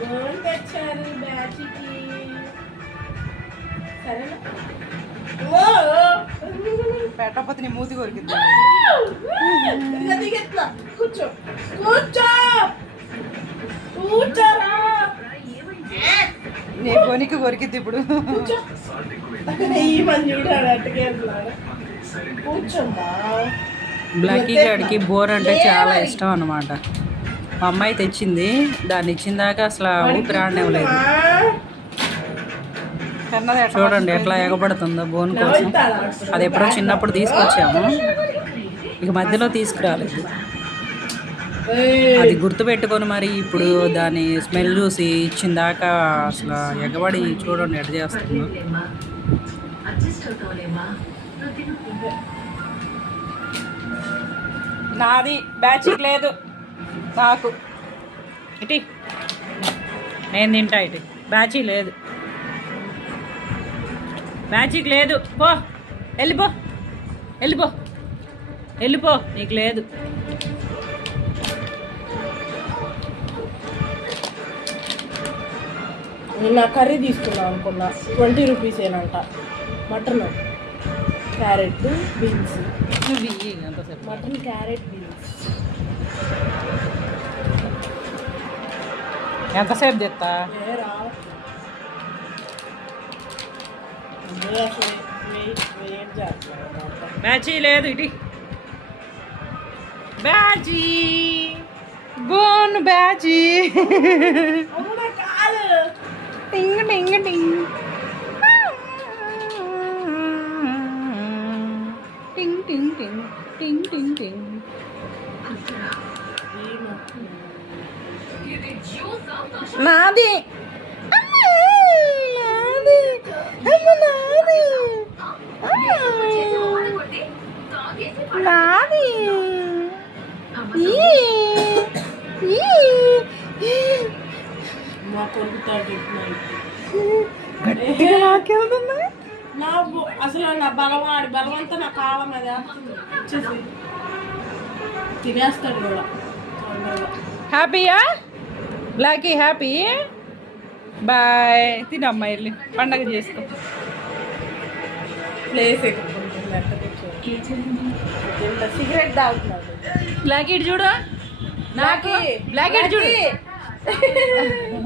Goal తెచ్చారు బ్యాచ్కి. సరేనా? ఓ! పెట్టకపోతే నీ మూతి. కూర్చో. కూర్చో! కూర్చోరా! నీ కొనికి కొరికిద్ది ఇప్పుడు. బ్లాకీ గాడికి బోర్ అంటే చాలా ఇష్టం అన్నమాట. మా అమ్మాయి తెచ్చింది. దాన్ని ఇచ్చిన దాకా అసలు ఊపిరి చూడండి ఎట్లా ఎగబడుతుందో బోన్ కోసం. అది ఎప్పుడో చిన్నప్పుడు తీసుకొచ్చాము. ఇక మధ్యలో తీసుకురాలేదు. అది గుర్తుపెట్టుకొని మరి ఇప్పుడు దాని స్మెల్ చూసి ఇచ్చిన దాకా అసలు ఎగబడి చూడండి ఎట్ చేస్తుందో. నాది బ్యాచింగ్ లేదు. నాకు ఇటీ. నేను తింటా ఇటు. బ్యాచీ లేదు. బ్యాచీకి లేదు. పో. వెళ్ళిపో. వెళ్ళిపో. వెళ్ళిపో. నీకు లేదు. నిన్న కర్రీ తీసుకున్నాం అనుకున్నా. Twenty rupees ఏనంట. Mutton. Carrot beans. Mutton carrot beans. ఎంతసేపు తెస్తా ఏరా ఇదే అసలు వెయిట్ వెయిట్ చేస్తున్నాను బ్యాచీ లేదు ఇటీ బ్యాచీ బోన్ బ్యాచీ అవునా కాదు టింగ్ టింగ్ టింగ్ టింగ్ టింగ్ టింగ్ టింగ్ టింగ్ టింగ్ నాది. నాది. నాది నాకెళ్తున్నా అసలు నా బలం బలవంతా నా కాలం అది తినేస్తాడు కూడా. హ్యాపీయా బ్లాకీ హ్యాపీ బాయ్ తినమ్మా వెళ్ళి. పండగ చేసుకో. ప్లేస్ సిగరెట్ తాగుతున్నాడు. బ్లాకీ ఇటు చూడు. నాకు బ్లాకీ ఇటు చూడు.